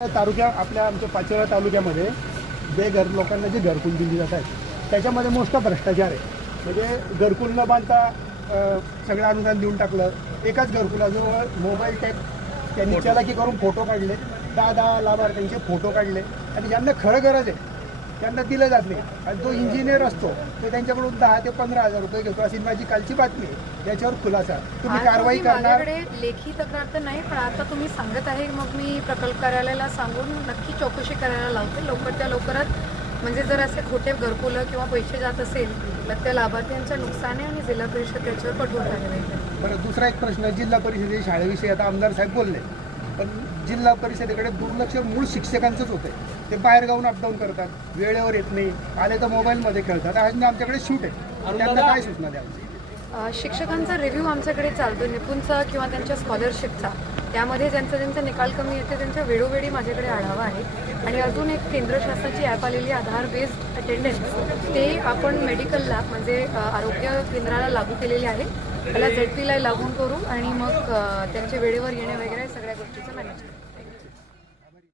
तालुक्या आपल्या आमच्या पाचोरा तालुक्यामध्ये बेघर लोकांना जे घरकुल दिली जात आहेत त्याच्यामध्ये मोठा भ्रष्टाचार आहे. म्हणजे घरकुल न बांधता सगळं अनुदान देऊन टाकलं एकाच घरकुलाजवळ मोबाईल टॅग त्यांनी चलाकी करून फोटो काढले दहा दहा लाभार्थ्यांचे फोटो काढले. आणि ज्यांना खरं गरज आहे त्यांना दिलं जात नाही. आणि जो इंजिनियर असतो तो त्यांच्याकडून दहा ते पंधरा हजार रुपये घेतो. अशी माझी कालची बातमी आहे. याच्यावर खुलासा. तुम्ही कारवाई करणार? लेखी तक्रार तर नाही पण आता तुम्ही सांगत आहे. मग मी प्रकल्प कार्यालयाला सांगून नक्की चौकशी करायला लावते. लवकर त्या लवकरात म्हणजे जर असे खोटे घरकुलं किंवा पैसे जात असेल तर त्या लाभार्थ्यांचं नुकसान आहे आणि जिल्हा परिषद त्याच्यावर कठोर कारवाई बरं दुसरा एक प्रश्न. जिल्हा परिषदेच्या शाळेविषयी आता आमदार साहेब बोलले. पण जिल्हा परिषदेकडे दुर्लक्ष मूळ शिक्षकांचंच होतं ते बाहेर गावून अपडाऊन करतात वेळेवर येत नाही आले तर मोबाईलमध्ये खेळतात. आज आमच्याकडे शूट आहे. त्यांना काय सूचना द्याल? अ, शिक्षकांचा रिव्ह्यू आमच्याकडे चालतो निपुणचा किंवा त्यांच्या स्कॉलरशिपचा त्यामध्ये ज्यांचा ज्यांचा निकाल कमी येते त्यांच्या वेळोवेळी माझ्याकडे आढावा आहे. आणि अजून एक केंद्र शासनाची ॲप आलेली आधार बेस्ड अटेंडन्स ते आपण मेडिकलला म्हणजे आरोग्य केंद्राला लागू केलेले आहे. त्याला झेड पीला लागून करू आणि मग त्यांचे वेळेवर येणे वगैरे सगळ्या गोष्टीचं मॅनेज करू.